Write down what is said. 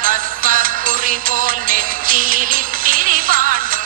വെളുത്ത ഭസ്മക്കുറി പോൽ നെറ്റിയിലിത്തിരി പാടുണ്ടേ